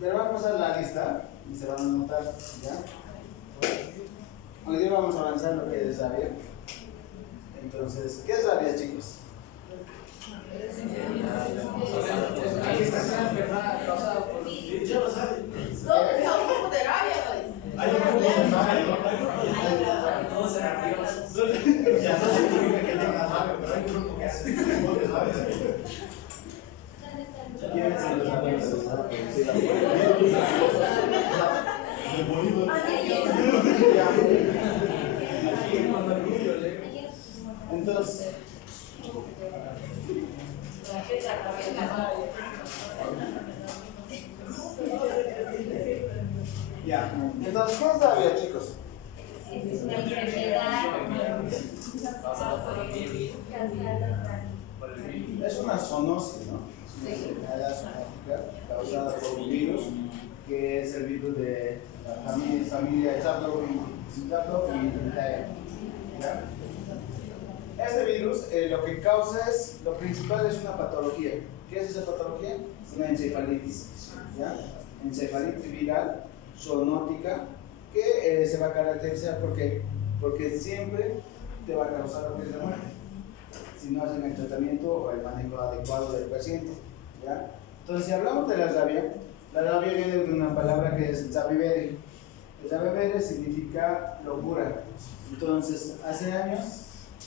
Les voy a pasar la lista y se van a anotar, ¿ya? Hoy día vamos a avanzar en lo que es rabia. Entonces, ¿qué es rabia, chicos? Entonces, ya. Entonces, ¿qué es rabia, chicos? Es una enfermedad. Es una zoonosis, ¿no? Es una enfermedad zoonótica causada por un virus que es el virus de la familia Chaplov y Intae. Este virus lo que causa es, lo principal es una patología. ¿Qué es esa patología? Una encefalitis, ¿ya? Encefalitis viral zoonótica que se va a caracterizar porque siempre te va a causar lo que es la muerte si no hacen el tratamiento o el manejo adecuado del paciente, ¿ya? Entonces, si hablamos de la rabia viene de una palabra que es zabibere. Zabibere significa locura. Entonces, hace años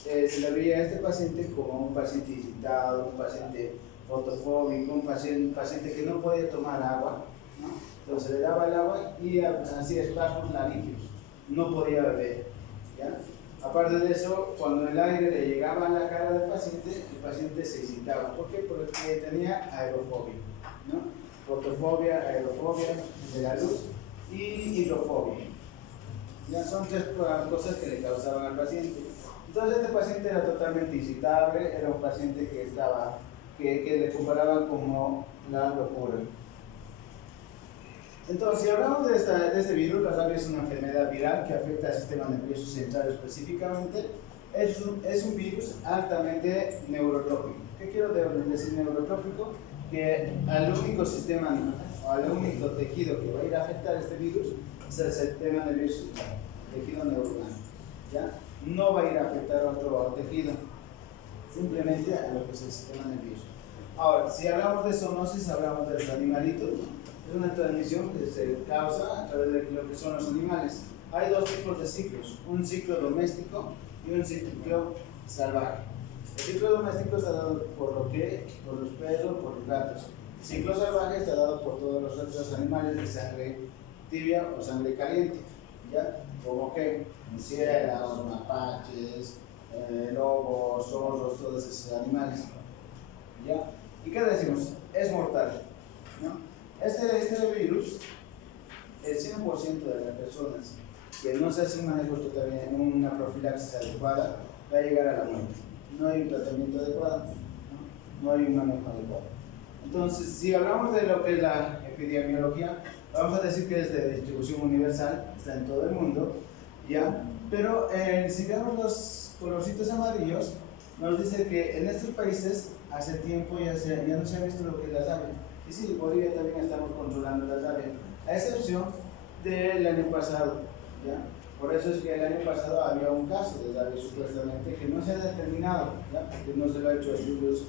se le veía a este paciente como un paciente irritado, un paciente fotofóbico, un paciente que no podía tomar agua, ¿no? Entonces le daba el agua y hacía espasmos laringeos, no podía beber, ¿ya? Aparte de eso, cuando el aire le llegaba a la cara del paciente, el paciente se excitaba. ¿Por qué? Porque tenía aerofobia, ¿no? Fotofobia, aerofobia de la luz y hidrofobia. Ya son tres cosas que le causaban al paciente. Entonces este paciente era totalmente excitable, era un paciente que le comparaban como la locura. Entonces, si hablamos de este virus, la rabia es una enfermedad viral que afecta al sistema nervioso central específicamente. Es un virus altamente neurotrópico. ¿Qué quiero decir neurotrópico? Que al único sistema o al único tejido que va a ir a afectar este virus es el sistema nervioso central, tejido neuronal, ¿ya? No va a ir a afectar a otro tejido, simplemente a lo que es el sistema nervioso. Ahora, si hablamos de zoonosis, hablamos de los animalitos, ¿no? Es una transmisión que se causa a través de lo que son los animales. Hay dos tipos de ciclos, un ciclo doméstico y un ciclo salvaje. El ciclo doméstico está dado por los perros, por los gatos. El ciclo salvaje está dado por todos los otros animales de sangre tibia o sangre caliente, ¿ya? Como que murciélagos, mapaches, lobos, zorros, todos esos animales, ¿ya? ¿Y qué decimos? Es mortal, ¿no? Este virus, el 100% de las personas que no se hace un manejo totalmente, una profilaxis adecuada, va a llegar a la muerte. No hay un tratamiento adecuado, no hay un manejo adecuado. Entonces, si hablamos de lo que es la epidemiología, vamos a decir que es de distribución universal, está en todo el mundo, ¿ya? Pero si vemos los colorcitos amarillos, nos dice que en estos países hace tiempo ya no se ha visto lo que es la rabia. Y sí, en Bolivia también estamos controlando la rabia, a excepción del año pasado, ¿ya? Por eso es que el año pasado había un caso de rabia supuestamente que no se ha determinado, ¿ya? Porque no se lo ha hecho estudios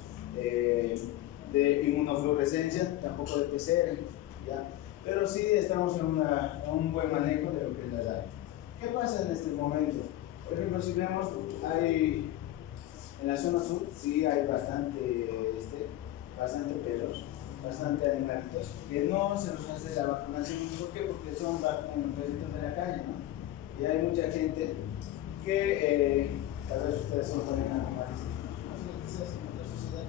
de inmunofluorescencia, tampoco de PCR, ¿ya? Pero sí estamos en un buen manejo de lo que es la rabia. ¿Qué pasa en este momento? Por ejemplo, si vemos, en la zona sur sí hay bastante pelos, bastante animalitos, que no se nos hace la vacunación. ¿Por qué? Porque son perritos de la calle, ¿no? Y hay mucha gente que, tal vez ustedes son también animalistas. No sé qué se hace en nuestra sociedad,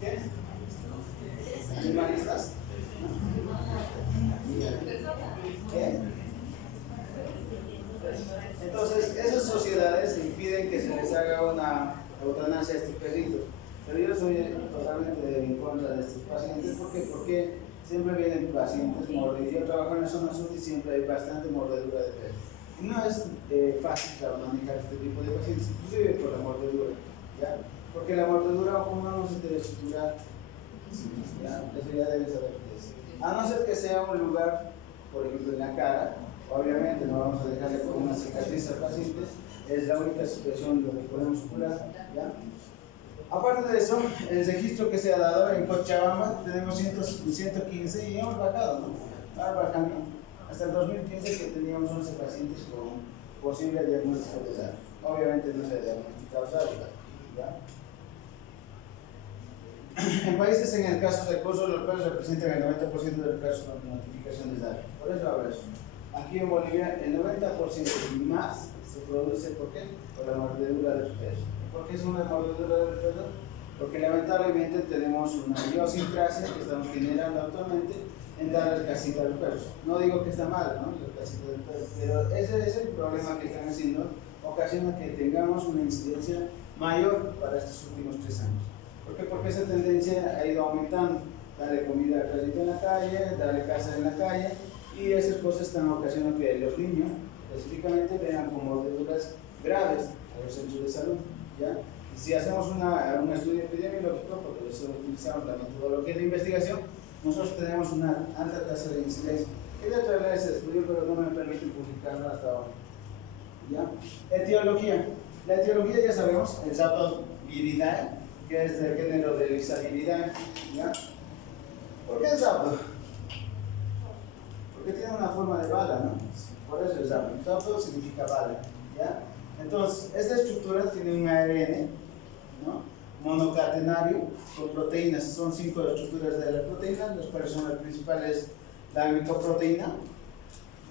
¿qué? ¿Animalistas? ¿Qué? Entonces, esas sociedades impiden que se les haga una eutanasia a estos perritos. Pero yo soy totalmente en contra de estos pacientes. ¿Por qué? Porque siempre vienen pacientes mordidos. Yo trabajo en la zona sur y siempre hay bastante mordedura de perros. Y no es fácil manejar este tipo de pacientes, inclusive por la mordedura, ¿ya? Porque la mordedura ocular no se debe estructurar, ya, eso ya debes saber qué es. A no ser que sea un lugar, por ejemplo en la cara, obviamente no vamos a dejarle con una cicatriz al paciente, es la única situación donde podemos curar, ¿ya? Aparte de eso, el registro que se ha dado en Cochabamba tenemos 115 y hemos bajado, ¿no? Ahora bajando. Hasta el 2015 que teníamos 11 pacientes con posible diagnóstico de SARS. Obviamente no se ha diagnosticado SARS, ¿ya? En países en el caso de curso, los perros representan el 90% del caso de notificación de SARS. Por eso hablo eso. Aquí en Bolivia el 90% y más se produce, ¿por qué? Por la mordedura de los perros. ¿Por qué es una mordedura de los perros? Porque lamentablemente tenemos una idiosincrasia que estamos generando actualmente en darles casita a los perros. No digo que está mal, ¿no? La casita del perro, pero ese es el problema que están haciendo, ocasiona que tengamos una incidencia mayor para estos últimos 3 años. ¿Por qué? Porque esa tendencia ha ido aumentando. Darle comida al perrito en la calle, darle casa en la calle, y esas cosas están ocasionando que los niños específicamente vengan con mordeduras graves a los centros de salud, ¿ya? Si hacemos un estudio epidemiológico, porque eso utilizamos la metodología de investigación, nosotros tenemos una alta tasa de incidencia. Quería traer ese estudio, pero no me permite publicarlo hasta ahora, ¿ya? Etiología. La etiología ya sabemos, el Zapdoviridae, que es del género de Lisaviridae, ¿ya? ¿Por qué el Zapdo? Porque tiene una forma de bala, ¿no? Por eso el Zapdo. Zapdo significa bala, ¿ya? Entonces, esta estructura tiene un ARN, ¿no? Monocatenario con proteínas. Son 5 estructuras de la proteína, las cuales son las principales: la glicoproteína,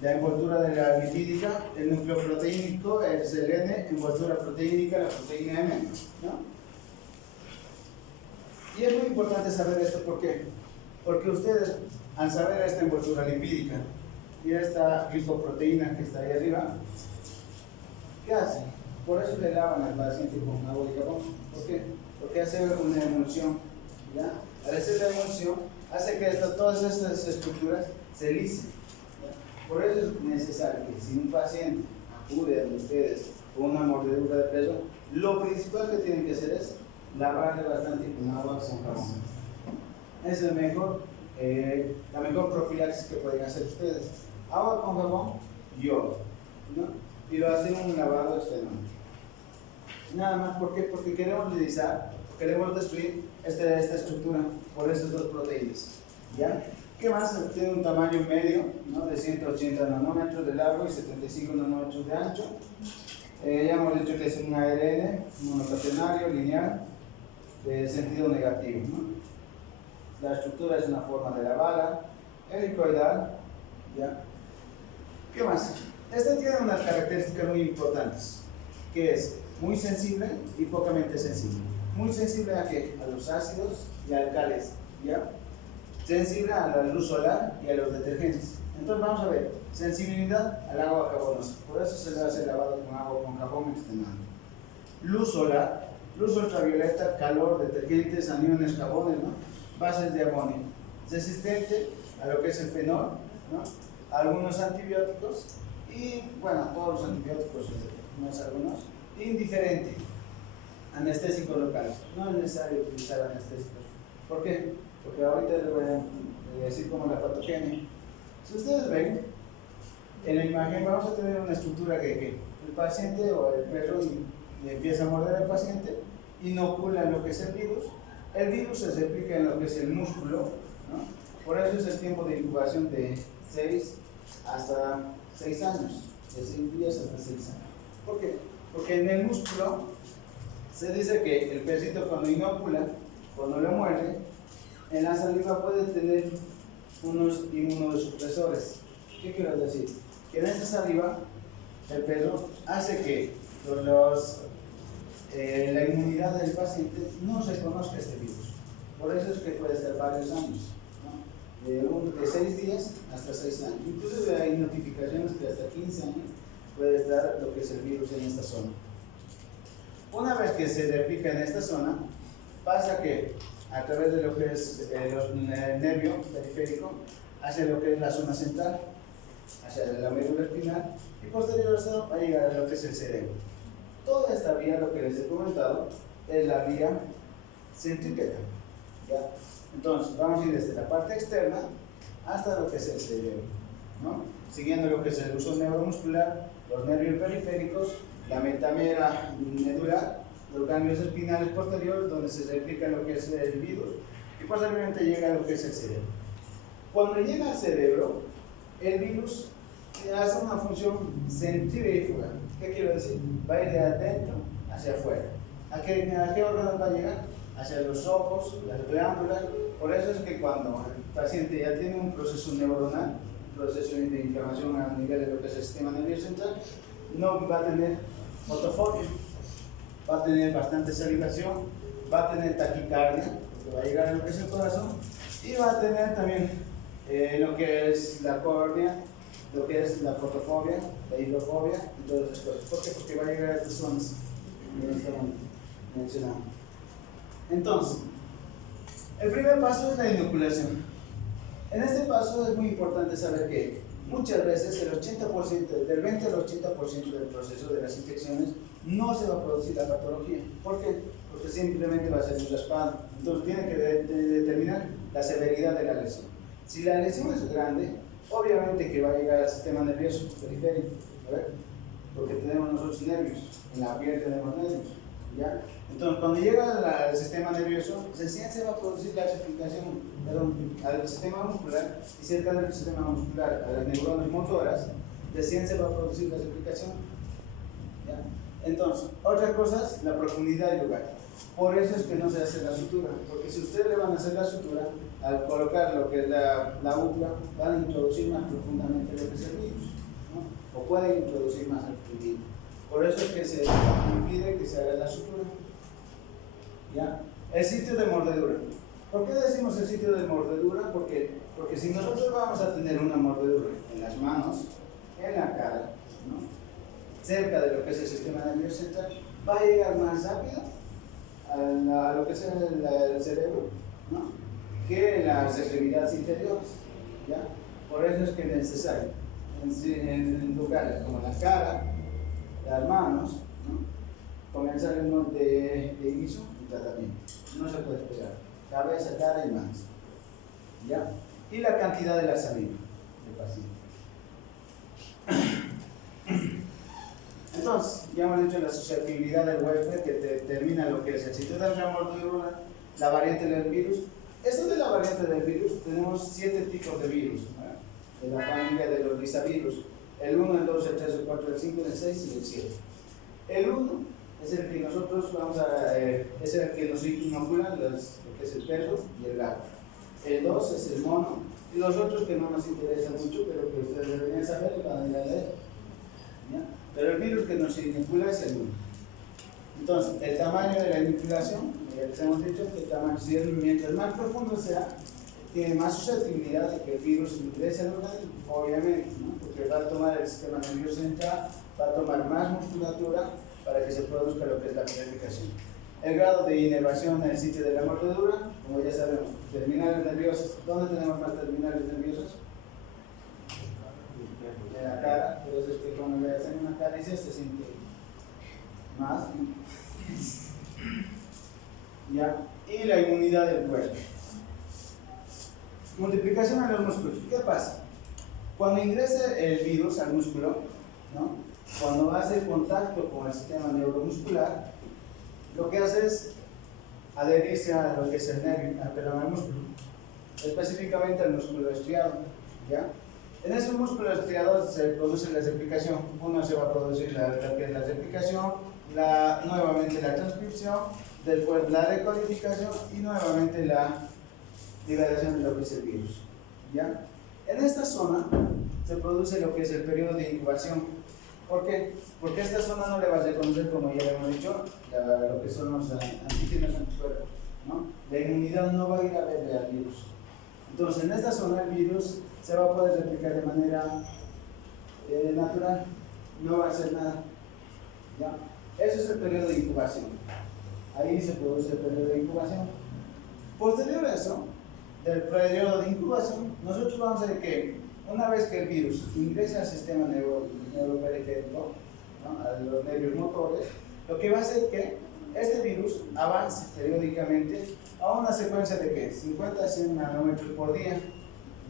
la envoltura de la lipídica, el núcleo proteínico, el N, envoltura proteínica, la proteína M, ¿no? Y es muy importante saber esto, ¿por qué? Porque ustedes, al saber esta envoltura lipídica y esta glicoproteína que está ahí arriba, ¿qué hacen? Por eso le lavan al paciente con agua y jabón. ¿Por qué? Porque hace una emulsión, ¿ya? Al hacer la emulsión, hace que todas estas estructuras se lisen, ¿ya? Por eso es necesario que si un paciente acude a ustedes con una mordedura de perro, lo principal que tienen que hacer es lavarle bastante con agua con jabón. Es la mejor profilaxis que pueden hacer ustedes. Agua con jabón, yodo, ¿no? Y lo hacen un lavado extenuante. Nada más, ¿por qué? Porque queremos lisar, queremos destruir esta estructura por estas dos proteínas, ¿ya? ¿Qué más? Tiene un tamaño medio, ¿no? De 180 nanómetros de largo y 75 nanómetros de ancho. Ya hemos dicho que es un ARN monocatenario, lineal, de sentido negativo, ¿no? La estructura es una forma de la bala, helicoidal, ¿ya? ¿Qué más? Este tiene unas características muy importantes, que es muy sensible y pocamente sensible. Muy sensible ¿a qué? A los ácidos y alcales, ¿ya? Sensible a la luz solar y a los detergentes. Entonces vamos a ver, sensibilidad al agua jabonosa, por eso se le hace lavado con agua con jabón extenuante. Luz solar, luz ultravioleta, calor, detergentes, aniones, jabones, ¿no? Bases de amonio. Resistente a lo que es el fenol, ¿no? A algunos antibióticos y, bueno, todos los antibióticos, no es algunos. Indiferente, anestésico local. No es necesario utilizar anestésicos. ¿Por qué? Porque ahorita les voy a decir cómo la patogenia. Si ustedes ven, en la imagen vamos a tener una estructura que el paciente o el perro le empieza a morder al paciente, inocula lo que es el virus. El virus se replica en lo que es el músculo, ¿no? Por eso es el tiempo de incubación de 6 hasta 6 años, de 6 días hasta 6 años. ¿Por qué? Porque en el músculo se dice que el perrito cuando inocula, cuando lo muerde, en la saliva puede tener unos inmunosupresores. ¿Qué quiero decir? Que en esta saliva el perro hace que la inmunidad del paciente no reconozca este virus. Por eso es que puede estar varios años, ¿no? De 6 días hasta 6 años. Incluso hay notificaciones que hasta 15 años puede estar lo que es el virus en esta zona. Una vez que se replica en esta zona, pasa que a través de lo que es el nervio periférico, hacia lo que es la zona central, hacia la médula espinal, y posterior a eso va a llegar a lo que es el cerebro. Toda esta vía, lo que les he comentado, es la vía centrípeta. ¿Ya? Entonces, vamos a ir desde la parte externa hasta lo que es el cerebro, ¿no? Siguiendo lo que es el uso neuromuscular, los nervios periféricos, la metamera medular, los ganglios espinales posteriores, donde se replica lo que es el virus, y posteriormente llega a lo que es el cerebro. Cuando llega al cerebro, el virus hace una función centrífuga. ¿Qué quiero decir? Va a ir de adentro hacia afuera. ¿A qué órganos va a llegar? Hacia los ojos, las glándulas. Por eso es que cuando el paciente ya tiene un proceso neuronal, un proceso de inflamación a nivel de lo que es el sistema nervioso central, no va a tener fotofobia, va a tener bastante salivación, va a tener taquicardia, porque va a llegar a lo que es el corazón, y va a tener también lo que es la córnea, lo que es la fotofobia, la hidrofobia y todas esas cosas. ¿Por qué? Porque va a llegar a estas zonas que estamos mencionando. Entonces, el primer paso es la inoculación. En este paso es muy importante saber que muchas veces el 80%, del 20 al 80% del proceso de las infecciones no se va a producir la patología. ¿Por qué? Porque simplemente va a ser un raspado. Entonces tiene que determinar la severidad de la lesión. Si la lesión es grande, obviamente que va a llegar al sistema nervioso periférico, ¿verdad? Porque tenemos nosotros nervios, en la piel tenemos nervios, ¿ya? Entonces, cuando llega al sistema nervioso, recién se va a producir la explicación, al sistema muscular, y cerca del sistema muscular, a las neuronas motoras, recién se va a producir la explicación. ¿Ya? Entonces, otra cosa es la profundidad del lugar. Por eso es que no se hace la sutura, porque si ustedes le van a hacer la sutura, al colocar lo que es la úvula, van a introducir más profundamente lo que es el virus, ¿no? O pueden introducir más el virus. Por eso es que se impide que se haga la sutura. ¿Ya? El sitio de mordedura. ¿Por qué decimos el sitio de mordedura? Porque si nosotros vamos a tener una mordedura en las manos, en la cara, ¿no? Cerca de lo que es el sistema nervioso central, va a llegar más rápido a lo que es el cerebro, ¿no? Que en las extremidades inferiores. ¿Ya? Por eso es que es necesario en lugares como la cara, las manos, ¿no? Comenzar de inicio y tratamiento. No se puede esperar. Cabeza, cara y manos. ¿Ya? Y la cantidad de la saliva del paciente. Entonces, ya hemos dicho la susceptibilidad del huésped que determina lo que es el sitio de la mordedura, la variante del virus. Esto de la variante del virus, tenemos 7 tipos de virus, ¿no? De la familia de los lisavirus. El 1, el 2, el 3, el 4, el 5, el 6 y el 7. El 1 es el que nosotros es el que nos inocula, lo que es el perro y el gato. El 2 es el mono, y los otros que no nos interesan mucho, pero que ustedes deberían saber y van a ir a leer. ¿Ya? Pero el virus que nos inocula es el 1. Entonces, el tamaño de la inoculación, ya les hemos dicho que el tamaño, mientras más profundo sea, tiene más susceptibilidad de que el virus ingrese al organismo, obviamente, ¿no? Porque va a tomar el sistema nervioso central, va a tomar más musculatura para que se produzca lo que es la purificación. El grado de inervación en el sitio de la mordedura, como ya sabemos, terminales nerviosas. ¿Dónde tenemos más terminales nerviosas? En la cara, por eso es que cuando le hacen una caricia se siente más. ¿Ya? Y la inmunidad del cuerpo. Multiplicación de los músculos. ¿Qué pasa? Cuando ingresa el virus al músculo, ¿no? Cuando hace contacto con el sistema neuromuscular, lo que hace es adherirse a lo que es el nervio, al músculo, específicamente al músculo estriado. ¿Ya? En ese músculo estriado se produce la replicación. Uno se va a producir lo que es la replicación, nuevamente la transcripción, después la decodificación y nuevamente la degradación de lo que es el virus. ¿Ya? En esta zona se produce lo que es el periodo de incubación. ¿Por qué? Porque esta zona no le va a reconocer, como ya le hemos dicho, lo que son los antígenos anticuerpos, ¿no? La inmunidad no va a ir a verle al virus. Entonces, en esta zona el virus se va a poder replicar de manera natural, no va a hacer nada. ¿Ya? Ese es el periodo de incubación. Ahí se produce el periodo de incubación. Posterior a eso, del periodo de incubación, nosotros vamos a ver que una vez que el virus ingresa al sistema neuroperiférico, ¿no? A los nervios motores, lo que va a hacer que este virus avanza periódicamente a una secuencia de ¿qué? 50 a 100 nanómetros por día.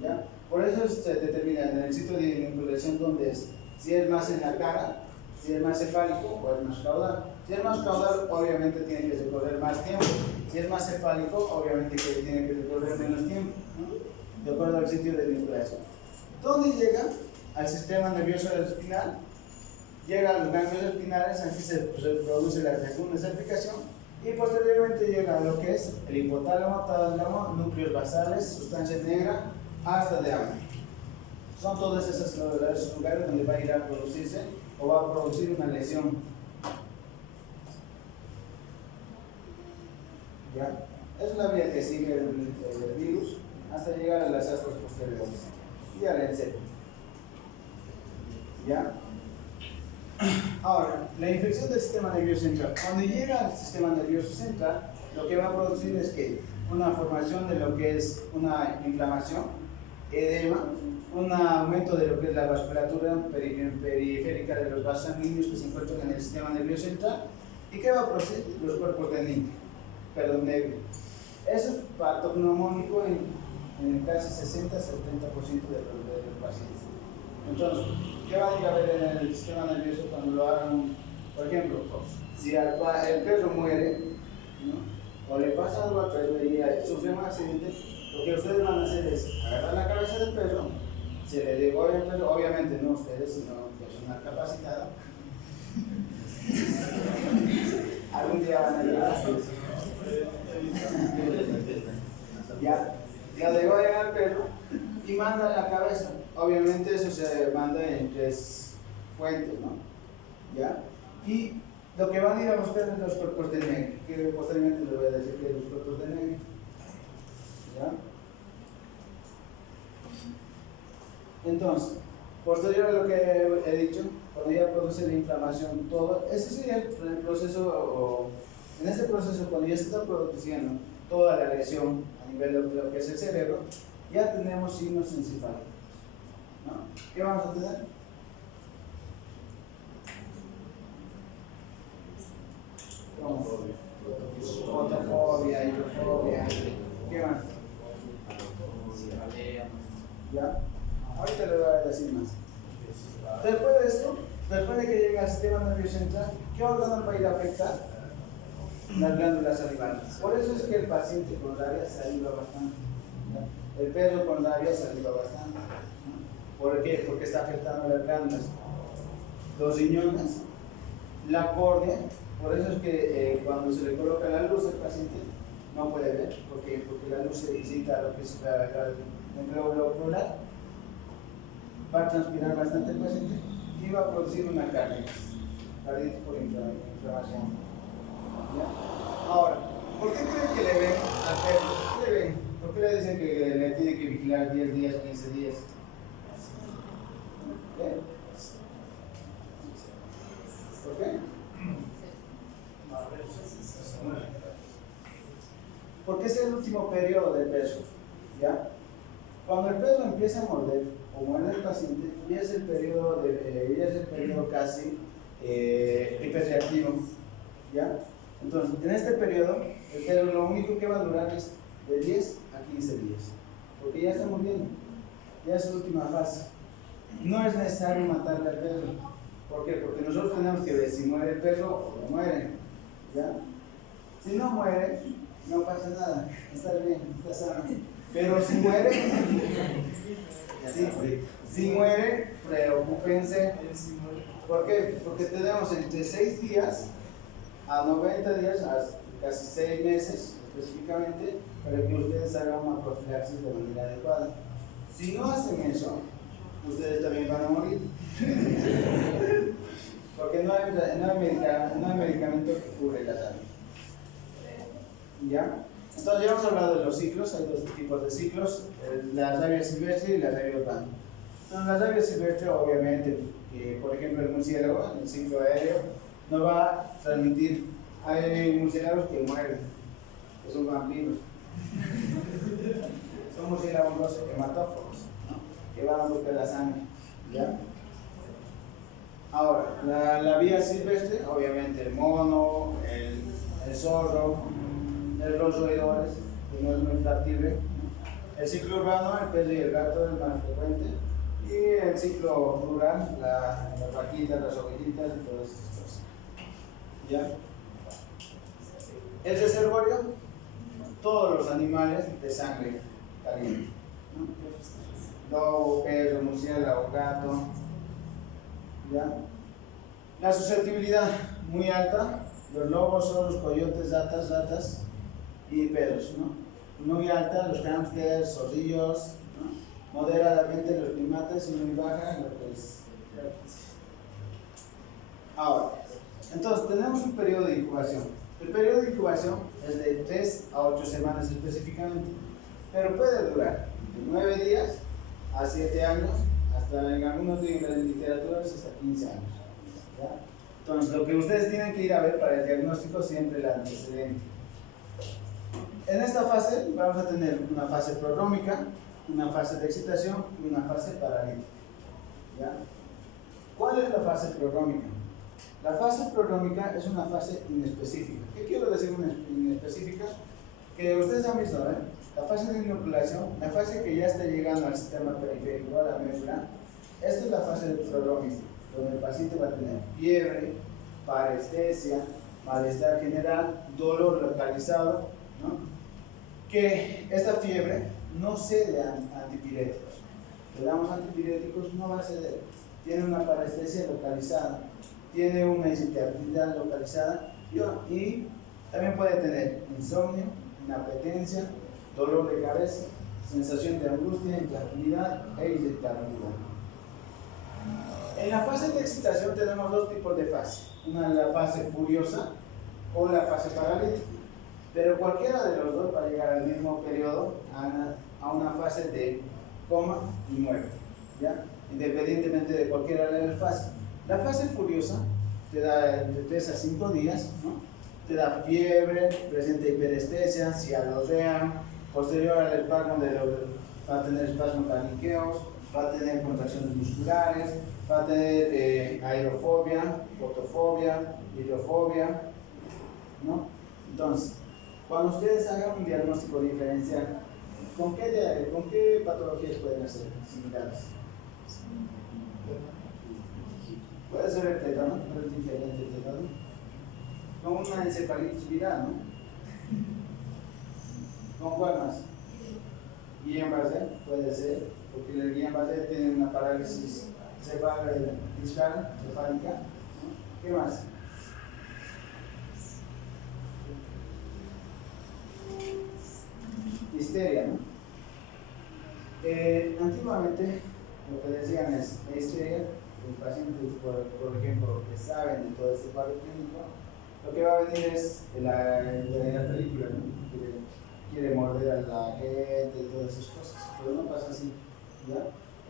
¿Ya? Por eso se determina en el sitio de vinculación donde es, si es más en la cara, si es más cefálico o es más caudal. Si es más caudal, obviamente tiene que recorrer más tiempo. Si es más cefálico, obviamente que tiene que recorrer menos tiempo, ¿no? De acuerdo al sitio de vinculación. ¿Dónde llega? Al sistema nervioso espinal, llega a los ganglios espinales, aquí se produce la segunda certificación y posteriormente llega a lo que es el hipotálamo, tálamo, núcleos basales, sustancia negra, hasta de hambre. Son todos esos lugares donde va a ir a producirse o va a producir una lesión. ¿Ya? Es la vía que sigue el virus hasta llegar a las astas posteriores y al encéfalo. ¿Ya? Ahora, la infección del sistema nervioso central. Cuando llega al sistema nervioso central, lo que va a producir es que una formación de lo que es una inflamación, edema, un aumento de lo que es la vasculatura periférica de los vasos sanguíneos que se encuentran en el sistema nervioso central. ¿Y qué va a producir? Los cuerpos de negro. Eso es patognomónico en casi 60-70% de los pacientes. Entonces, ¿qué va a haber en el sistema nervioso cuando lo hagan? Por ejemplo, si el perro muere, ¿no? O le pasa algo al perro y sufre un accidente, lo que ustedes van a hacer es agarrar la cabeza del perro, se le degolla al perro, obviamente no ustedes, sino personal capacitado. Algún día van a llegar. Ya degollan al perro y mandan la cabeza. Obviamente eso se manda en 3 fuentes, ¿no? ¿Ya? Y lo que van a ir a buscar es los cuerpos de negro, que posteriormente les voy a decir que los cuerpos de negro. ¿Ya? Entonces, posterior a lo que he dicho, cuando ya produce la inflamación, todo, ese sería el proceso, en este proceso, cuando ya se está produciendo toda la lesión a nivel de lo que es el cerebro, ya tenemos signos encefálicos. ¿No? ¿Qué vamos a tener? Fotofobia, hidrofobia. ¿Qué más? ¿Ya? Ahorita le voy a decir más. Después de esto, después de que llegue al sistema nervioso central, ¿qué órgano va a ir a afectar? Las glándulas salivales. Por eso es que el paciente con rabia saliva bastante. ¿Ya? El perro con rabia saliva bastante. ¿Por qué? Porque está afectando las glándulas. Los riñones, la córnea. Por eso es que cuando se le coloca la luz al paciente no puede ver, porque la luz se visita lo que es el glóbulo ocular, va a transpirar bastante el paciente y va a producir una carditis por inflamación. ¿Ya? Ahora, ¿por qué creen que le ven al perro? ¿Qué le ven? ¿Por qué le dicen que le tiene que vigilar 10 días, 15 días? ¿Qué? ¿Por qué? Porque es el último periodo del peso, ¿ya? Cuando el peso empieza a morder o muerde el paciente, ya es el periodo, casi hiperreactivo, ¿ya? Entonces, en este periodo, el peso lo único que va a durar es de 10 a 15 días, porque ya está muriendo, ya es su última fase. No es necesario matarle al perro. ¿Por qué? Porque nosotros tenemos que ver si muere el perro o no muere, ¿ya? Si no muere, no pasa nada, está bien, está sano. Pero si muere, si muere, preocúpense. ¿Por qué? Porque tenemos entre 6 días a 90 días, a casi 6 meses específicamente, para que ustedes hagan una profilaxis de manera adecuada. Si no hacen eso, ustedes también van a morir. Porque no hay medicamento que cubre la salud. ¿Ya? Entonces ya hemos hablado de los ciclos, hay 2 tipos de ciclos, la rabia silvestre y la rabia urbana. Entonces la rabia silvestre, obviamente, por ejemplo el murciélago, en el ciclo aéreo, no va a transmitir. Hay murciélagos que mueren, que son vampiros. Son murciélagos hematófagos, ¿no? Que van a buscar la sangre. ¿Ya? Ahora, la vía silvestre, obviamente el mono, el zorro, los roedores, que no es muy factible, el ciclo urbano, el perro y el gato es más frecuente, y el ciclo rural, las vaquitas, las ovejitas y todas esas cosas. ¿Ya? El reservorio, todos los animales de sangre caliente, ¿no? Lobo, perro, murciélago, gato. ¿Ya? La susceptibilidad muy alta, los lobos, zorros, coyotes, ratas y perros, ¿no? Muy alta, los hámsters, zorrillos, ¿no? Moderadamente los primates y muy baja lo que es. Ahora, entonces tenemos un periodo de incubación. El periodo de incubación es de 3 a 8 semanas específicamente, pero puede durar de 9 días a 7 años, hasta en algunos libros de literatura hasta 15 años. ¿Ya? Entonces, lo que ustedes tienen que ir a ver para el diagnóstico siempre el antecedente. En esta fase vamos a tener una fase prodrómica, una fase de excitación y una fase paralítica. ¿Ya? ¿Cuál es la fase prodrómica? La fase prodrómica es una fase inespecífica. ¿Qué quiero decir inespecífica? Que ustedes han visto, ¿eh? La fase de inoculación, la fase que ya está llegando al sistema periférico, a la médula, esta es la fase prodrómica, donde el paciente va a tener fiebre, parestesia, malestar general, dolor localizado, ¿no? Que esta fiebre no cede a antipiréticos. Le damos antipiréticos, no va a ceder. Tiene una parestesia localizada, tiene una irritabilidad localizada y también puede tener insomnio, inapetencia, dolor de cabeza, sensación de angustia, intranquilidad e irritabilidad. En la fase de excitación tenemos dos tipos de fase. Una es la fase furiosa o la fase paralítica. Pero cualquiera de los dos va a llegar al mismo periodo, a una fase de coma y muerte, ¿ya? Independientemente de cualquiera de las fases. La fase furiosa te da de 3 a 5 días, ¿no? Te da fiebre, presenta hiperestesia, cialorrea, posterior al espasmo va a tener espasmos paniqueos, va a tener contracciones musculares, va a tener aerofobia, fotofobia, hidrofobia, ¿no? Entonces, cuando ustedes hagan un diagnóstico diferencial, ¿con qué patologías pueden hacer similares? Puede ser el tétano, pero es diferente el tétano. Con una encefalitis viral, ¿no? ¿Con cuál más? Guillain-Barré, puede ser, porque el Guillain-Barré tiene una parálisis cefálica, ¿no? ¿Qué más? Histeria, ¿no? Antiguamente lo que decían es la histeria, los pacientes, por ejemplo, que saben de todo este cuadro clínico, lo que va a venir es la película, ¿no? Quiere morder a la gente y todas esas cosas, pero no pasa así, ¿ya?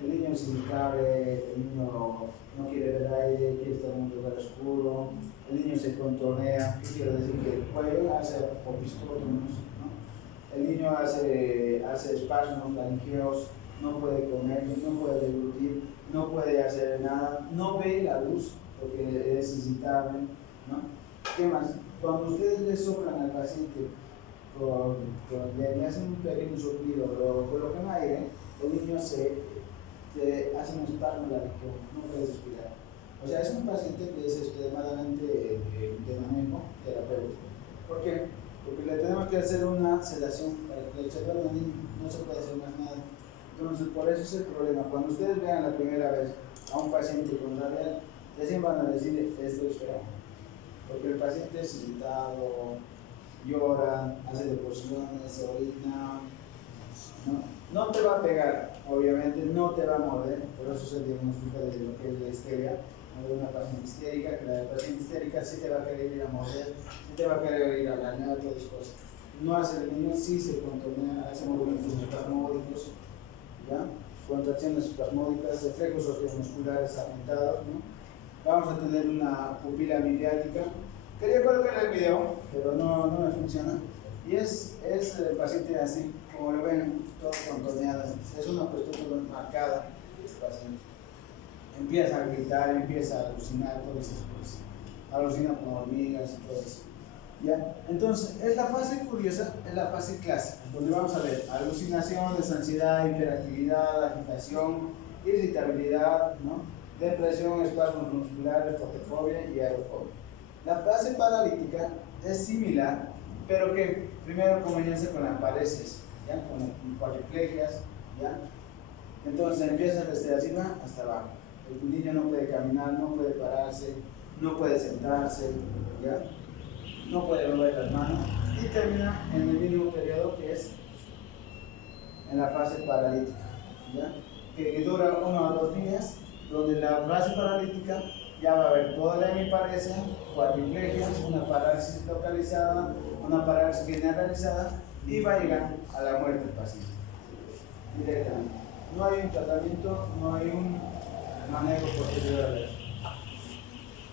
El niño es irritable, el niño no quiere ver aire, quiere estar en un lugar oscuro, el niño se contornea, ¿qué quiero decir? Que el cuello hace opistótomos, ¿no? El niño hace espasmos laringeos, no puede comer, no puede deglutir, no puede hacer nada, no ve la luz porque es irritable, ¿no? ¿Qué más? Cuando ustedes le soplan al paciente, le hacen un pequeño soplido, lo colocan aire, el niño se hace un espasmo laringeo, no puede respirar. O sea, es un paciente que es extremadamente de manejo terapéutico. ¿Por qué? Porque le tenemos que hacer una sedación para que el cerebro del niño no se puede hacer más nada. Entonces, por eso es el problema. Cuando ustedes vean la primera vez a un paciente con rabia, recién van a decir, esto es feo. Porque el paciente es irritado, llora, hace deposiciones, se orina, ¿no? No te va a pegar, obviamente, no te va a morder, por eso se diagnostica desde lo que es la histeria, de una paciente histérica, que la paciente histérica sí te va a querer ir a morder, sí te va a querer ir a arañar, todas esas cosas. No hace el niño, sí se contornea, hace movimientos espasmódicos, ¿ya? Contracciones espasmódicas, reflejos osteomusculares aumentados, ¿no? Vamos a tener una pupila miliática. Quería colocar el video, pero no me funciona. Y es el paciente así, como lo ven, todo contorneado. Es una postura marcada este paciente. Empieza a gritar, empieza a alucinar, todas esas cosas. Alucina con hormigas y todo eso. ¿Ya? Entonces, es la fase curiosa, es la fase clásica, donde vamos a ver alucinaciones, ansiedad, hiperactividad, agitación, irritabilidad, ¿no? Depresión, espasmos musculares, fotofobia y aerofobia. La fase paralítica es similar, pero que primero comienza con las paresis, ¿ya? Con cuadriplegias, ¿ya? Entonces empieza desde arriba hasta abajo. El niño no puede caminar, no puede pararse, no puede sentarse, ¿ya? No puede mover las manos y termina en el mínimo periodo que es en la fase paralítica, ¿ya? Que dura 1 o 2 días, donde la fase paralítica ya va a haber toda la hemiparesia, cuadriplegia, una parálisis localizada, una parálisis generalizada y va a llegar a la muerte del paciente directamente. No hay un tratamiento, no hay un manejo posterior a eso.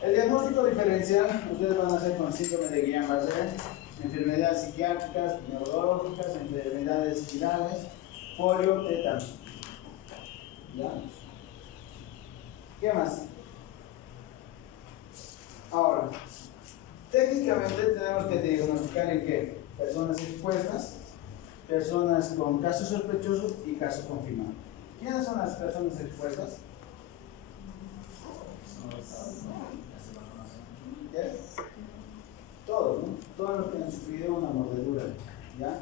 El diagnóstico diferencial ustedes van a hacer con síndrome de Guillain-Barré, enfermedades psiquiátricas, neurológicas, enfermedades virales, polio, tétano. ¿Ya? ¿Qué más? Ahora, técnicamente tenemos que diagnosticar en qué: personas expuestas, personas con casos sospechosos y casos confirmados. ¿Quiénes son las personas expuestas? ¿Qué? Todos, ¿no? Todos los que han sufrido una mordedura, ¿ya?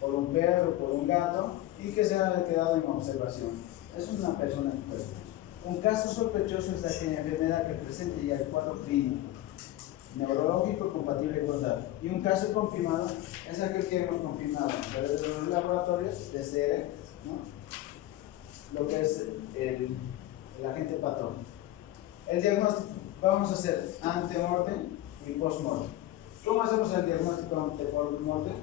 Por un perro, por un gato, y que se ha quedado en observación. Es una persona expuesta. Un caso sospechoso es aquella enfermedad que presenta ya el cuadro clínico, neurológico compatible con DAP. Y un caso confirmado es aquel que hemos confirmado a través de los laboratorios, PCR, ¿no? Lo que es el agente patógeno. El diagnóstico, vamos a hacer ante-mortem y post-mortem. ¿Cómo hacemos el diagnóstico ante-mortem?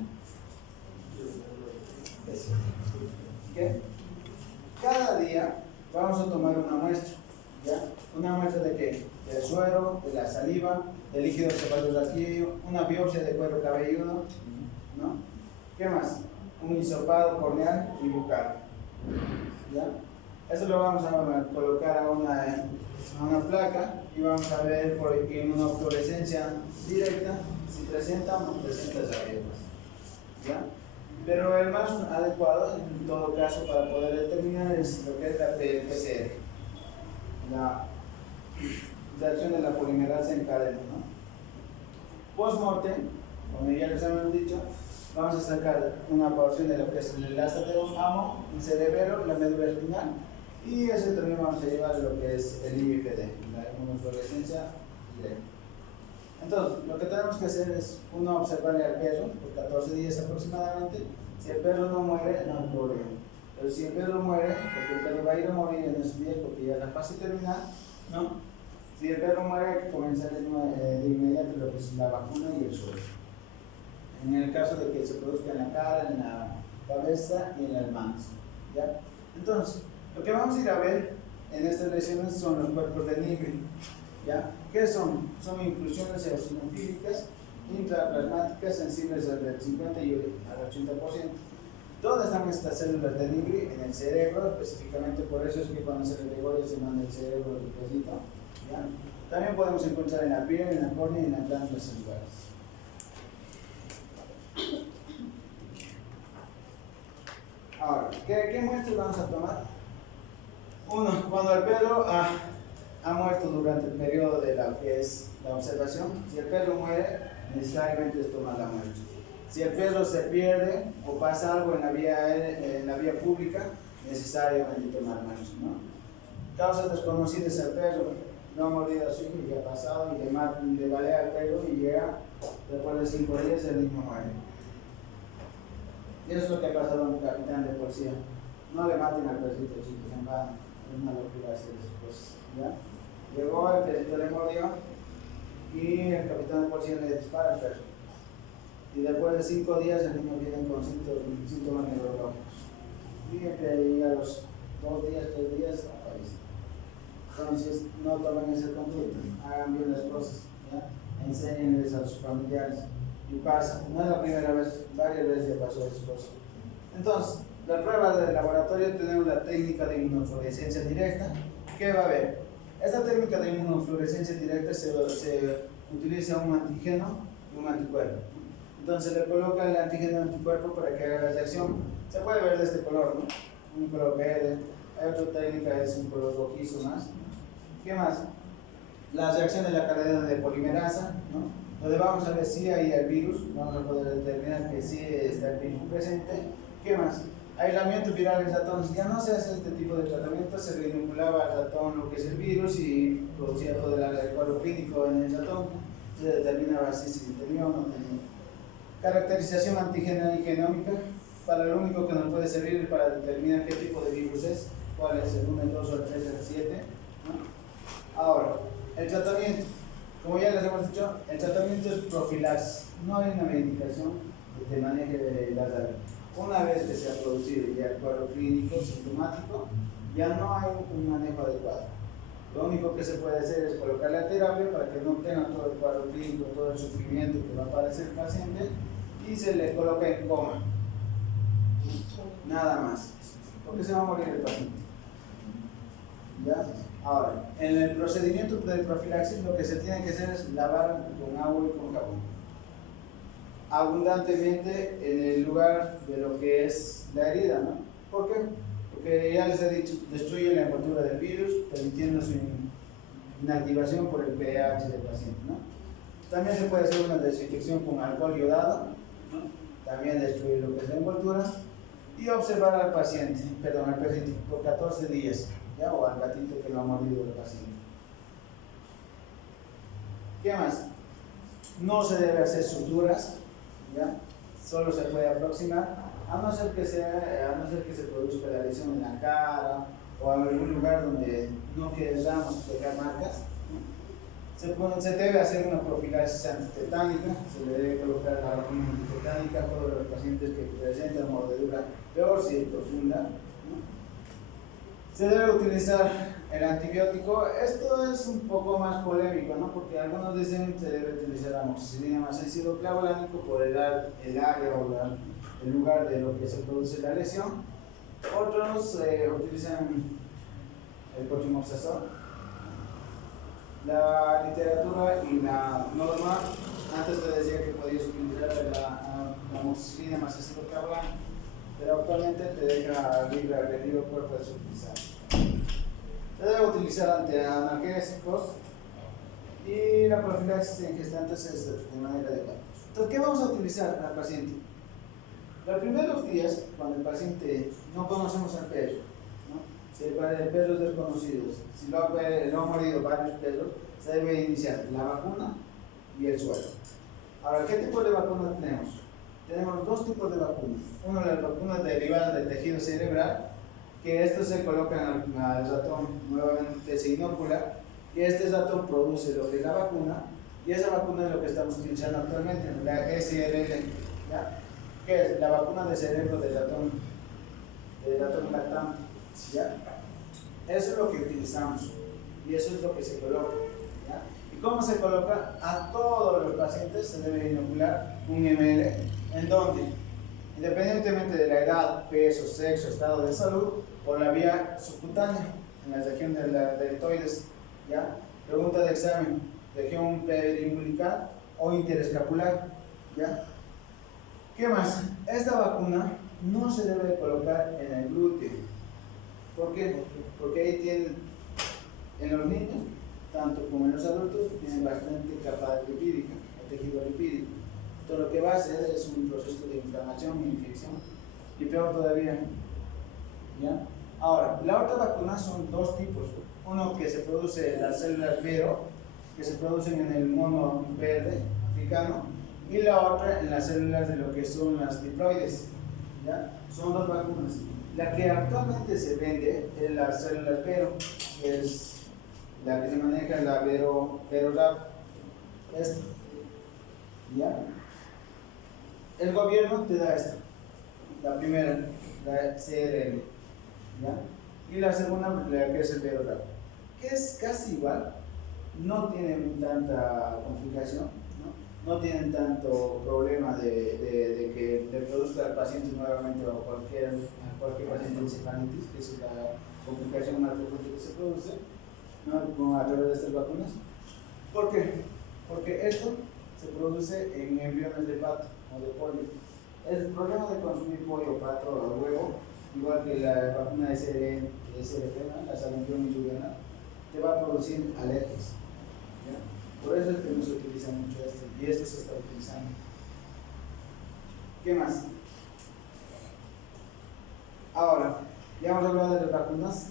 ¿Qué? Cada día vamos a tomar una muestra, ¿ya? ¿Una muestra de qué? Del suero, de la saliva, del líquido cefalorraquídeo, una biopsia de cuero cabelludo, ¿no? ¿Qué más? Un hisopado corneal y bucal, ¿ya? Eso lo vamos a colocar a una placa y vamos a ver por inmunofluorescencia directa si presenta o no presenta rabietas, ¿ya? Pero el más adecuado en todo caso para poder determinar es lo que es la PCR, la reacción de la polimerasa en cadena, ¿no? Post-mortem, como ya les hemos dicho, vamos a sacar una porción de lo que es el ácido amo, el cerebelo, la médula espinal, y ese también vamos a llevar lo que es el IFD, la inmunofluorescencia directa. Entonces, lo que tenemos que hacer es, uno, observarle al perro por 14 días aproximadamente. Si el perro no muere, no hay problema. Pero si el perro muere, porque el perro va a ir a morir en esos días porque ya es la fase terminal, ¿no? Si el perro muere, hay que comenzar de inmediato lo que es la vacuna y el suero. En el caso de que se produzca en la cara, en la cabeza y en las manos, ¿ya? Entonces, lo que vamos a ir a ver en estas lesiones son los cuerpos de Nigri, ¿ya? ¿Qué son? Son inclusiones eosinofílicas, intraplasmáticas, sensibles al 50 y al 80%. ¿Dónde están estas células de Nigri? En el cerebro, específicamente, por eso es que cuando se le degolla se manda el cerebro del pesito, ¿ya? También podemos encontrar en la piel, en la córnea y en las glándulas celulares. Ahora, ¿qué muestras vamos a tomar? Uno, cuando el perro ha muerto durante el periodo de la que es la observación, si el perro muere, necesariamente es tomar la muestra. Si el perro se pierde o pasa algo en la vía pública, necesariamente tomar muestra, ¿no? Causas desconocidas al perro, no ha mordido a su hijo y ha pasado y le balea al perro y llega después de 5 días el niño muere. Y eso es lo que ha pasado a un capitán de policía. No le maten al perrito, chicos, en vano. Es una locura hacer esas cosas, ¿ya? Llegó, el perrito le mordió y el capitán de policía le dispara al perro. Y después de 5 días el niño viene con síntomas neurológicos. Y a los 2 días, 3 días aparece. Entonces, no tomen ese conducto, hagan bien las cosas, ¿ya? Enséñenles a sus familiares. Y pasa, no es la primera vez, varias veces ya pasó esas cosas. Entonces, la prueba del laboratorio tenemos la técnica de inmunofluorescencia directa. ¿Qué va a haber? Esta técnica de inmunofluorescencia directa se utiliza un antígeno un anticuerpo. Entonces le coloca el antígeno anticuerpo para que haga la reacción. Se puede ver de este color, ¿no? Un color verde. Hay otra técnica, es un color rojizo más. ¿Qué más? La reacción de la cadena de polimerasa, ¿no? Donde vamos a ver si hay el virus, vamos a poder determinar que sí está el virus presente. ¿Qué más? Aislamiento viral en ratones. Ya no se hace este tipo de tratamiento, se vinculaba al ratón lo que es el virus y producía todo el cuadro clínico en el ratón. Se determinaba si tenía o no tenía. Caracterización antigénica y genómica. Para lo único que nos puede servir es para determinar qué tipo de virus es, cuál es el 1, el 2, el 3, el 7. ¿No? Ahora, el tratamiento. Como ya les hemos dicho, el tratamiento es profilaxis. No hay una medicación que maneje la rabia. Una vez que se ha producido ya el cuadro clínico sintomático, ya no hay un manejo adecuado. Lo único que se puede hacer es colocar la terapia para que no tenga todo el cuadro clínico, todo el sufrimiento que va a padecer el paciente, y se le coloca en coma. Nada más, porque se va a morir el paciente. ¿Ya? Ahora, en el procedimiento de profilaxis lo que se tiene que hacer es lavar con agua y con jabón abundantemente en el lugar de lo que es la herida, ¿no? ¿Por qué? Porque ya les he dicho, destruye la envoltura del virus, permitiendo su inactivación por el pH del paciente, ¿no? También se puede hacer una desinfección con alcohol iodado, ¿no? También destruye lo que es la envoltura, y observar al paciente, por 14 días, ¿ya? O al gatito que lo ha mordido el paciente. ¿Qué más? No se debe hacer suturas, ¿ya? Solo se puede aproximar, a no ser que se produzca la lesión en la cara o en algún lugar donde no queramos dejar marcas. Se debe hacer una profilaxis antitetánica, se le debe colocar la vacuna antitetánica a todos los pacientes que presentan mordedura peor si es profunda, ¿no? Se debe utilizar el antibiótico. Esto es un poco más polémico, ¿no? Porque algunos dicen que se debe utilizar la amoxicilina más ácido clavulánico por el área o el lugar de lo que se produce la lesión. Otros utilizan el cotrimoxazol. La literatura y la norma, antes te decía que podías utilizar la amoxicilina más ácido clavulánico, pero actualmente te deja libre albedrío por puedes utilizar. Se debe utilizar antianalgésicos y la profilaxis en gestantes es de manera adecuada. Entonces, ¿qué vamos a utilizar al paciente? Los primeros días, cuando el paciente no conocemos el perro, ¿no? Si el perro es desconocido, si lo ha mordido varios perros, se debe iniciar la vacuna y el suero. Ahora, ¿qué tipo de vacunas tenemos? Tenemos dos tipos de vacunas. Una, las vacunas derivadas del tejido cerebral, que estos se colocan al ratón, nuevamente se inocula, y este ratón produce lo que es la vacuna, y esa vacuna es lo que estamos utilizando actualmente, la SRL, ¿ya? Que es la vacuna de cerebro del ratón lactante, ¿ya? Eso es lo que utilizamos, y eso es lo que se coloca, ¿ya? ¿Y cómo se coloca? A todos los pacientes se debe inocular 1 ml, en donde, independientemente de la edad, peso, sexo, estado de salud, por la vía subcutánea, en la región de la deltoides, ¿ya? Pregunta de examen, región periumbilical o interescapular, ¿ya? ¿Qué más? Esta vacuna no se debe colocar en el glúteo. ¿Por qué? Porque ahí tienen, en los niños, tanto como en los adultos, tienen bastante capa lipídica, el tejido lipídico. Todo lo que va a hacer es un proceso de inflamación y infección, y peor todavía, ¿ya? Ahora, la otra vacuna son dos tipos. Uno que se produce en las células Vero, que se producen en el mono verde africano, y la otra en las células de lo que son las diploides, ¿ya? Son dos vacunas. La que actualmente se vende es la célula Vero, que es la que se maneja la VeroRap. Esta, ¿ya? El gobierno te da esta, la primera, la CRL, ¿ya? Y la segunda, la que es el VeroRap, que es casi igual, no tienen tanta complicación, no tienen tanto problema de que le produzca al paciente nuevamente o a cualquier paciente encefalitis, que es la complicación más frecuente que se produce, ¿no? A través de estas vacunas. ¿Por qué? Porque esto se produce en embriones de pato o de pollo. El problema de consumir pollo, pato o huevo, igual que la vacuna de SRP, ¿no? La sarampión y rubiola, te va a producir alergias. ¿Ya? Por eso es que no se utiliza mucho esto, y esto se está utilizando. ¿Qué más? Ahora, ya hemos hablado de las vacunas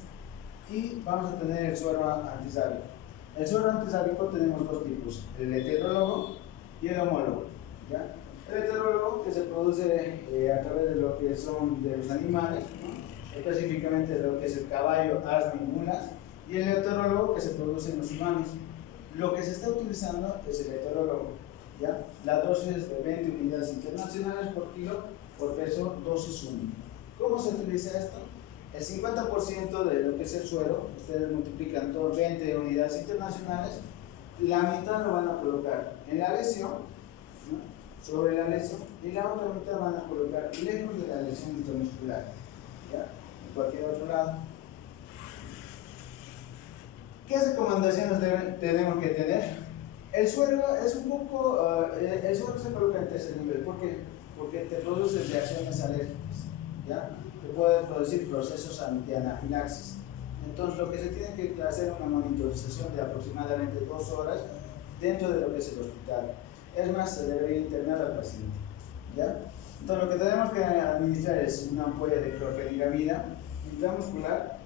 y vamos a tener el suero antisábico. El suero antisábico tenemos dos tipos, el heterólogo y el homólogo. ¿Ya? El heterólogo que se produce a través de lo que son de los animales, ¿no? Específicamente de lo que es el caballo, asno y mulas, y el heterólogo que se produce en los humanos. Lo que se está utilizando es el heterólogo. ¿Ya? La dosis es de 20 unidades internacionales por kilo por peso, dosis única. ¿Cómo se utiliza esto? El 50% de lo que es el suero, ustedes multiplican por 20 unidades internacionales, la mitad lo van a colocar en la lesión, ¿no? Sobre la lesión, y la otra mitad van a colocar lejos de la lesión intramuscular, ¿ya? En cualquier otro lado. ¿Qué recomendaciones tenemos que tener? El suero es un poco, el suero se coloca en tercer nivel, ¿por qué? Porque te produce reacciones alérgicas, ¿ya? Te puede producir procesos de anafilaxis. Entonces lo que se tiene que hacer es una monitorización de aproximadamente 2 horas dentro de lo que es el hospital. Es más, se debería internar al paciente, ¿ya? Entonces lo que tenemos que administrar es una ampolla de clorfeniramida intramuscular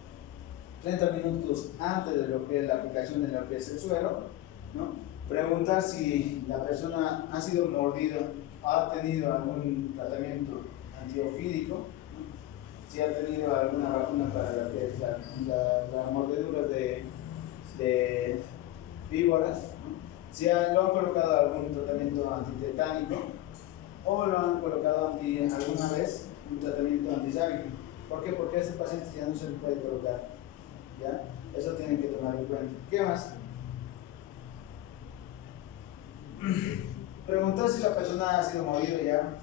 30 minutos antes de lo que es la aplicación de lo que es el suero, ¿no? Preguntar si la persona ha sido mordida, ha tenido algún tratamiento antiofídico, ¿no? Si ha tenido alguna vacuna para lo que es la mordedura de víboras, ¿no? Si lo han colocado algún tratamiento antitetánico o lo han colocado alguna vez un tratamiento antisábico. ¿Por qué? Porque a ese paciente ya no se le puede colocar, ¿ya? Eso tienen que tomar en cuenta. ¿Qué más? Preguntar si la persona ha sido mordida ya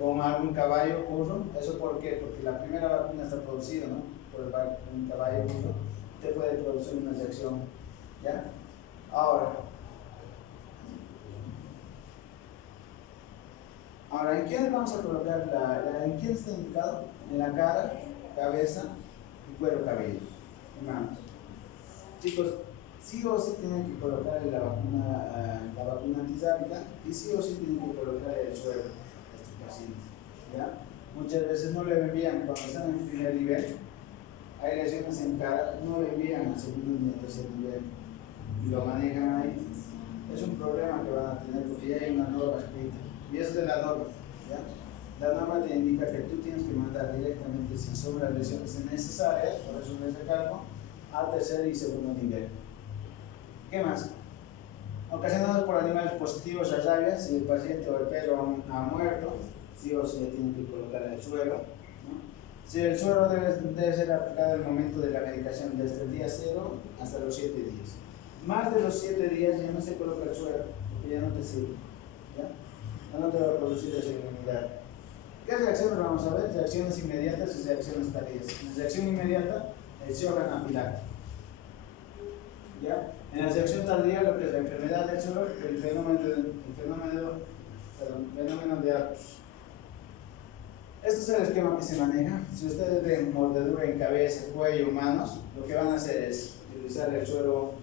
con algún caballo burro. ¿Eso por qué? Porque la primera vacuna está producida, ¿no? Por un caballo burro, te puede producir una reacción, ¿ya? Ahora, ¿en quién vamos a colocar en quién está indicado? En la cara, cabeza y cuero cabelludo, en manos. Chicos, sí o sí tienen que colocar la vacuna antisábica y sí o sí tienen que colocar el suero a estos pacientes, ¿ya? Muchas veces no le envían, cuando están en primer nivel, hay lesiones en cara, no le envían al segundo ni al tercer nivel y lo manejan ahí. Es un problema que van a tener porque ya hay una norma escrita y eso es de la norma, ¿ya? La norma te indica que tú tienes que mandar directamente, si son las lesiones necesarias, por eso les recalco, al tercer y segundo nivel. ¿Qué más? Ocasionados por animales positivos a rabia, si el paciente o el perro ha muerto, sí o sí le tienen que colocar el suero, ¿no? Si el suero debe ser aplicado al momento de la medicación, desde el día 0 hasta los 7 días. Más de los 7 días ya no se coloca el suero, porque ya no te sirve, ¿ya? No te va a producir esa inmunidad. ¿Qué reacciones vamos a ver? Reacciones inmediatas y reacciones tardías. En reacción inmediata, el shock anafiláctico, ¿ya? En la reacción tardía, lo que es la enfermedad del suelo, el fenómeno de Arcus. Este es el esquema que se maneja. Si ustedes ven mordedura en cabeza, cuello, manos, lo que van a hacer es utilizar el suero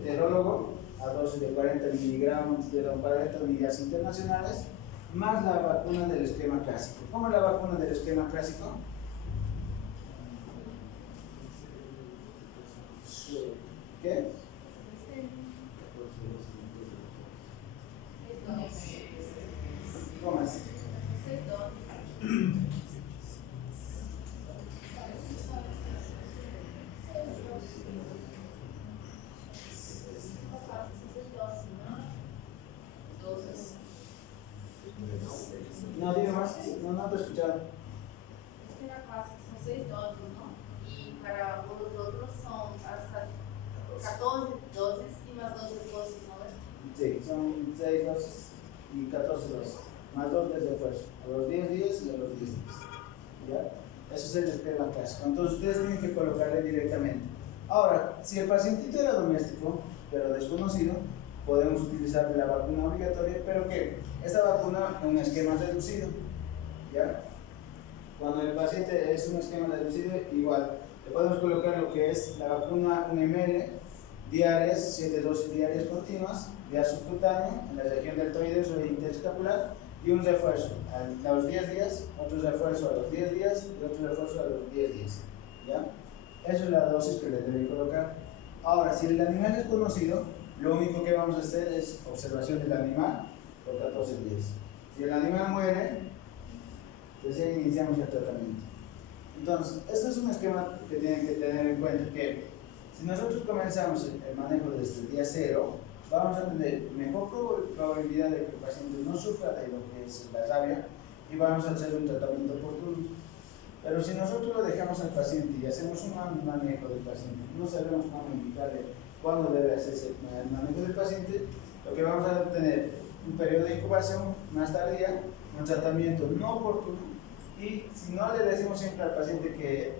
heterólogo a dosis de 40 miligramos de los 40 unidades internacionales, más la vacuna del esquema clásico. ¿Cómo es la vacuna del esquema clásico? ¿Qué? ¿Cómo es? No, dime más. No te he escuchado. Es que la clásica son 6 dosis, ¿no? Y para los otros son hasta 14 dosis y más 12 dosis, ¿no? Sí, son 6 dosis y 14 dosis, más 2 de refuerzo, a los 10 días y a los 10 días. ¿Ya? Eso es el esquema clásico. Entonces ustedes tienen que colocarle directamente. Ahora, si el pacientito era doméstico, pero desconocido, podemos utilizar la vacuna obligatoria, pero que esta vacuna en un esquema reducido, ¿ya? Cuando el paciente es un esquema reducido, igual, le podemos colocar lo que es la vacuna 1 ml diarias, 7 dosis diarias continuas, vía subcutáneo, en la región deltoides o interescapular, y un refuerzo a los 10 días, otro refuerzo a los 10 días y otro refuerzo a los 10 días, ¿ya? Esa es la dosis que le debe colocar. Ahora, si el animal es conocido, lo único que vamos a hacer es observación del animal por 14 días. Si el animal muere, pues ya iniciamos el tratamiento. Entonces, este es un esquema que tienen que tener en cuenta, que si nosotros comenzamos el manejo desde el día 0, vamos a tener mejor probabilidad de que el paciente no sufra de lo que es la rabia y vamos a hacer un tratamiento oportuno. Pero si nosotros lo dejamos al paciente y hacemos un manejo del paciente, no sabemos cómo indicarle cuándo debe hacerse el manejo del paciente, lo que vamos a tener un periodo de incubación más tardía, un tratamiento no oportuno, y si no le decimos siempre al paciente que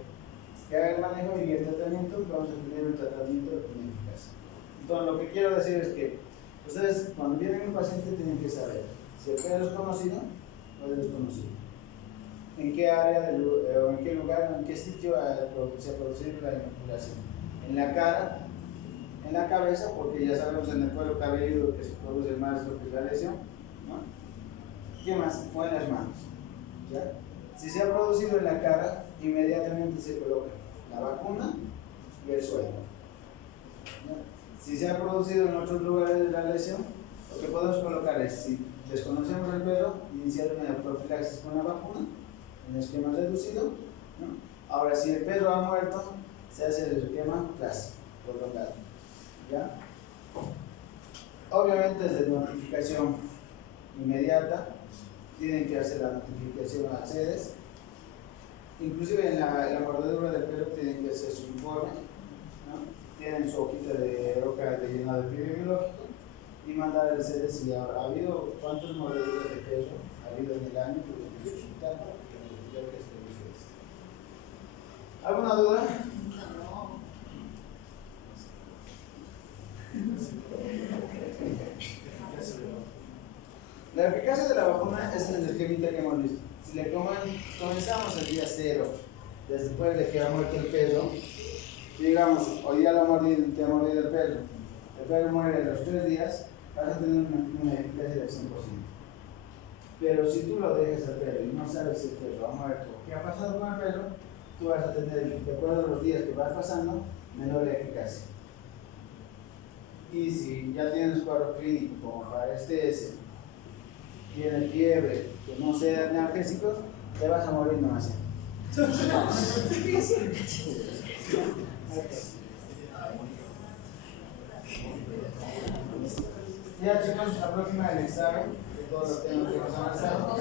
haga el manejo y el tratamiento, vamos a tener un tratamiento ineficaz. Entonces, lo que quiero decir es que ustedes, cuando vienen un paciente, tienen que saber si el perro es conocido o es desconocido, en qué área o en qué lugar, en qué sitio se ha producido la inoculación. En la cara, en la cabeza, porque ya sabemos en el cuero cabelludo que se produce más lo que es la lesión, ¿no? ¿Qué más? O en las manos, ¿ya? Si se ha producido en la cara, inmediatamente se coloca la vacuna y el suero, ¿ya? Si se ha producido en otros lugares de la lesión, lo que podemos colocar es, si desconocemos el perro, iniciar una profilaxis con la vacuna en esquema reducido, ¿no? Ahora, si el perro ha muerto, se hace el esquema clásico, prolongado, ¿ya? Obviamente es de notificación inmediata, tienen que hacer la notificación a sedes, inclusive en la mordedura del perro tienen que hacer su informe, ¿no? Tienen su hojita de hoja de llenado epidemiológico y mandar el sedes si ha habido cuántos mordeduras de perro ha habido en el año que el hospital, que ¿alguna duda? No. La eficacia de la vacuna es el esquemita que hemos visto. Si le comenzamos el día 0, después de que ha muerto el perro, digamos, hoy día te ha mordido el perro muere a los 3 días, vas a tener una eficacia del 100%. Pero si tú lo dejas al perro y no sabes si el perro ha muerto o qué ha pasado con el perro, tú vas a tener, de acuerdo a los días que vas pasando, menor eficacia. Y si ya tienes cuadro clínico como para STS, tiene fiebre, que no sean analgésicos, te vas a morir nomás. Ya chicos, la próxima el examen de todos los temas que hemos avanzado.